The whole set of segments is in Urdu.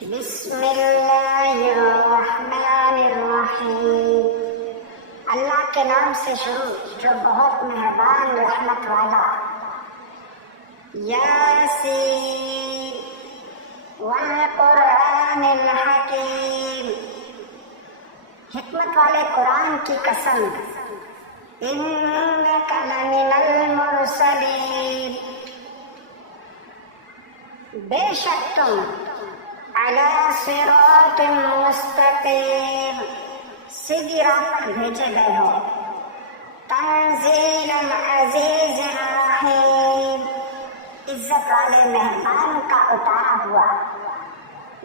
بسم اللہ الرحمن الرحیم۔ اللہ کے نام سے شروع جو بہت مہربان رحمت والا۔ یاسین والقرآن الحکیم، حکمت والے قرآن کی قسم۔ انک لمن المرسلین، بے شک تم علی صراط مستقیم، سیدھی راہ پر بھیجے گئے ہو۔ تنزیل العزیز الرحیم، عزت والے مہربان کا اتارا ہوا۔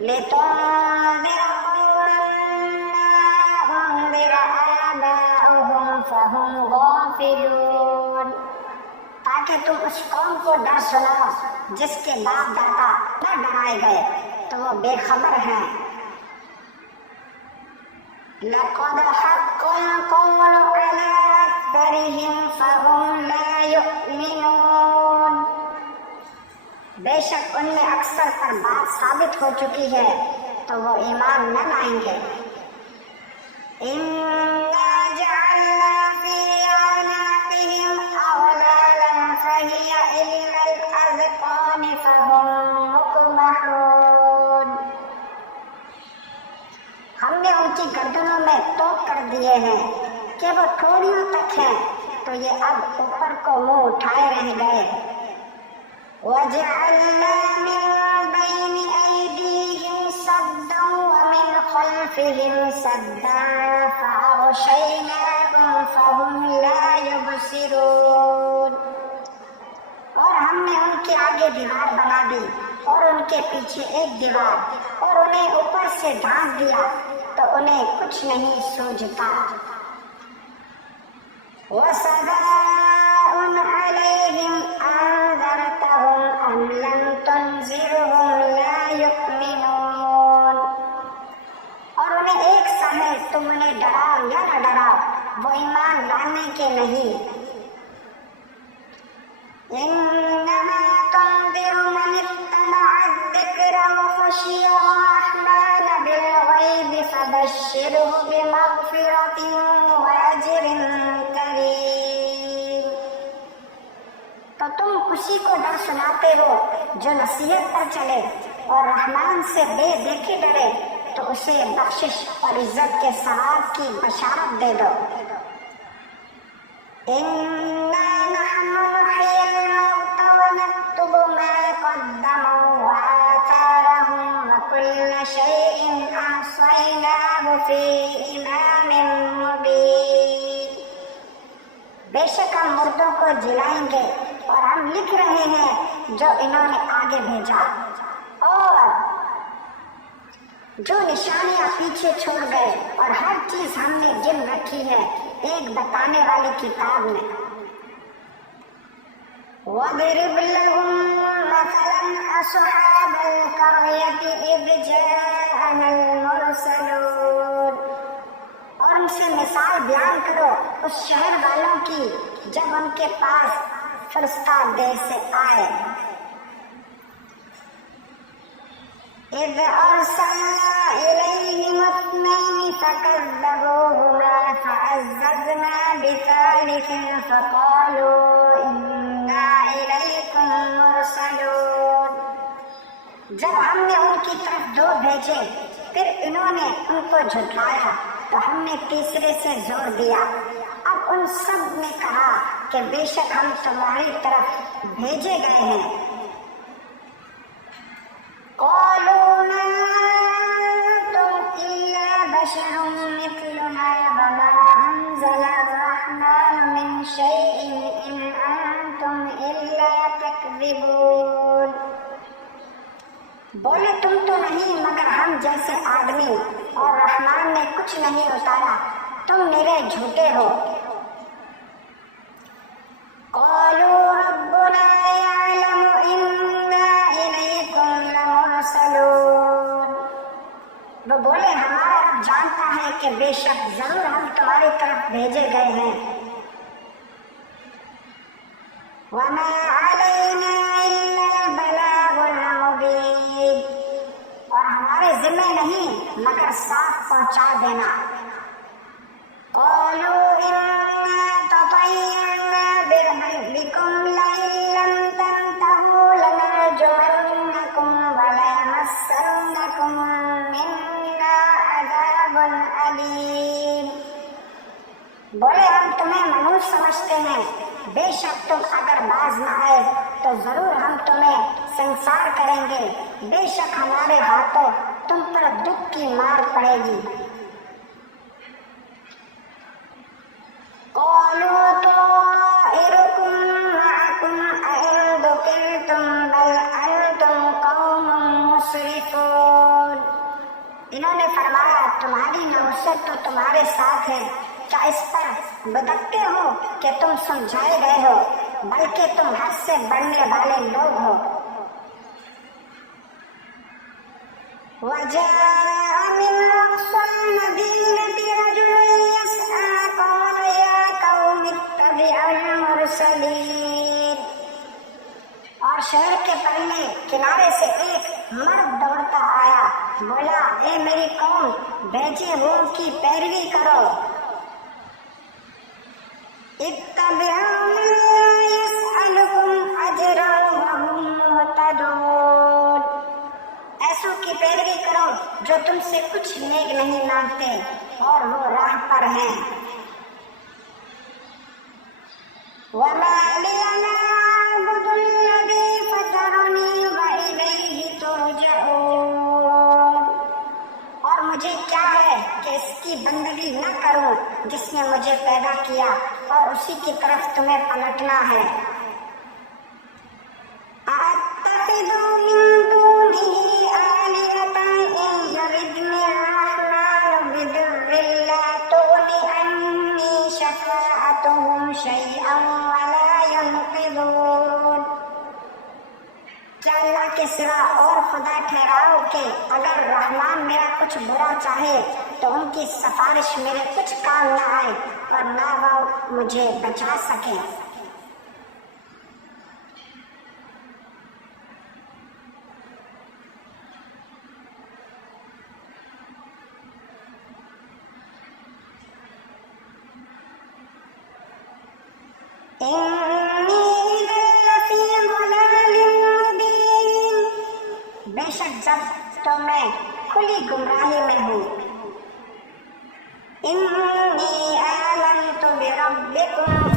لتنذر قوما ما انذر آباؤہم فہم غافلون، تاکہ تم اس قوم کو ڈر سناؤ جس کے باپ دادا نہ ڈرائے گئے تو وہ بے خبر ہیں۔ لَقَدْ حَقَّ الْقَوْلُ عَلَىٰ أَكْثَرِهِمْ فَهُمْ لَا يُؤْمِنُونَ، بے شک ان میں اکثر پر بات ثابت ہو چکی ہے تو وہ ایمان نہ لائیں گے۔ إِنَّا جَعَلْنَا فِي أَعْنَاقِهِمْ أَغْلَالًا فَهِيَ إِلَى الْأَذْقَانِ فَهُمْ مُقْمَحُونَ، ہم نے ان کی گردنوں میں توق کر دیے ہیں کہ وہ تھوڑیوں تک ہیں تو یہ اب اوپر کو منہ اٹھائے رہ گئے۔ وَجَعَلْنَا مِن بَيْنِ أَيْدِيهِمْ سَدًّا وَمِنْ خَلْفِهِمْ سَدًّا فَأَغْشَيْنَاهُمْ فَهُمْ لَا يُبْصِرُونَ، اور ہم نے ان کے آگے دیوار بنا دی اور ان کے پیچھے ایک دیوار، اور انہیں اوپر سے ڈھانپ دیا تو انہیں کچھ نہیں سوجھتا۔ وَسَوَاءٌ عَلَيْهِمْ أَنذَرْتَهُمْ أَمْ لَمْ تُنذِرْهُمْ لَا يُؤْمِنُونَ، اور انہیں ایک سا ہے تم انہیں ڈراؤ یا نہ ڈراؤ وہ ایمان لانے کے نہیں۔ إِنَّمَا تُنذِرُ مَنِ اتَّبَعَ الذِّكْرَ وَخَشِيَ الرَّحْمَنَ بِالْغَيْبِ فَبَشِّرْهُ بِمَغْفِرَةٍ وَأَجْرٍ كَرِيمٍ، تو تم اسی کو ڈر سناتے ہو جو نصیحت پر چلے اور رحمان سے بے دیکھی ڈرے تو اسے بخشش اور عزت کے ثواب کی بشارت دے دو۔ إِنَّا نَحْنُ نُحْيِي الْمَوْتَى وَنَكْتُبُ مَا قَدَّمُوا وَآثَارَهُمْ وَكُلَّ شَيْءٍ أَحْصَيْنَاهُ فِي إِمَامٍ مُّبِينٍ، بے شک ہم مردوں کو جلائیں گے اور ہم لکھ رہے ہیں جو انہوں نے آگے بھیجا، اور جو نشانیاں پیچھے چھوڑ گئے، اور ہر چیز ہم نے گن رکھی ہے ایک بتانے والی کتاب میں۔ وَاضْرِبْ لَهُم مَّثَلًا أَصْحَابَ الْقَرْيَةِ إِذْ جَاءَهَا الْمُرْسَلُونَ، اور ان سے مثال بیان کرو اس شہر والوں کی جب ان کے پاس فرشتہ دہ سے آئے۔ إِذْ أَرْسَلْنَا إِلَيْهِمُ اثْنَيْنِ فَكَذَّبُوهُمَا فَعَزَّزْنَا بِثَالِثٍ فَقَالُوا إِنَّا إِلَيْكُمْ مُرْسَلُونَ، جب ہم نے ان کی طرف دو بھیجے پھر انہوں نے ان کو جھٹلایا تو ہم نے تیسرے سے زور دیا۔ اب ان سب نے کہا کہ بے شک ہم تمہاری طرف بھیجے گئے ہیں۔ قالوا ما أنتم إلا بشر مثلنا وما أنزل الرحمن من شيء إن أنتم إلا تكذبون، بولے تم تو نہیں مگر ہم جیسے آدمی، اور رحمان نے کچھ نہیں اتارا، تم میرے جھوٹے ہو۔ قالوا ربنا يعلم إنا إليكم لمرسلون، وہ بولے ہمارا رب جانتا ہے کہ بے شک ضرور ہم تمہاری طرف بھیجے گئے ہیں۔ وما علينا إلا البلاغ المبين، اور ہمارے تمہارے ذمہ نہیں مگر ساتھ پہنچا دینا۔ قالوا إنا تطيرنا بكم لئن لم تنتهوا لنرجمنكم وليمسنكم منا عذاب أليم۔ بولے ہم تمہیں منحوس سمجھتے ہیں، بے شک تم اگر باز نہ آئے تو ضرور ہم تمہیں سنسار کریں گے، بے شک ہمارے ہاتھوں تم پر دکھ کی مار پڑے گی۔ قالوا طائركم معكم أئن ذكرتم بل أنتم قوم مسرفون۔ انہوں نے فرمایا تمہاری نحوست تو تمہارے ساتھ ہے، کیا اس پر بدکتے ہو کہ تم سمجھائے گئے ہو، بلکہ تم حد سے بڑھنے والے لوگ ہو۔ وجاء من أقصى المدينة رجل يسعى قال يا قوم اتبعوا المرسلين۔ اور شہر کے پرلے کنارے سے ایک مرد دوڑتا آیا، بولا اے میری قوم بھیجے ہوئے کی پیروی کرو۔ اتبعوا من لا يسألكم أجرا وهم مهتدون۔ ایسوں کی پیروی کرو جو تم سے کچھ نیک نہیں مانگتے اور وہ راہ پر ہیں۔ وَمَا لِيَ لَا أَعْبُدُ الَّذِي فَطَرَنِي وَإِلَيْهِ تُرْجَعُونَ۔ اور مجھے کیا ہے کہ اس کی بندگی نہ کروں جس نے مجھے پیدا کیا اور اسی کی طرف تمہیں پلٹنا ہے۔ أَأَتَّخِذُ مِن دُونِهِ آلِهَةً إِن يَرِدْنِ الرَّحْمَنُ بِضُرٍّ لَّا تُغْنِ عَنِّي شَفَاعَتُهُمْ شَيْئًا وَلَا يُنقِذُونَ۔ کیا اللہ کے سوا اور خدا ٹھہراؤ کہ اگر رحمان میرا کچھ برا چاہے تو ان کی سفارش میرے کچھ کام نہ آئے اور نہ وہ مجھے بچا سکے۔ إِنِّي إِذًا لَّفِي ضَلَالٍ مُّبِينٍ۔ بے شک جب تو میں کھلی گمراہی میں ہوں۔ إِنِّي آمَنتُ بِرَبِّكُمْ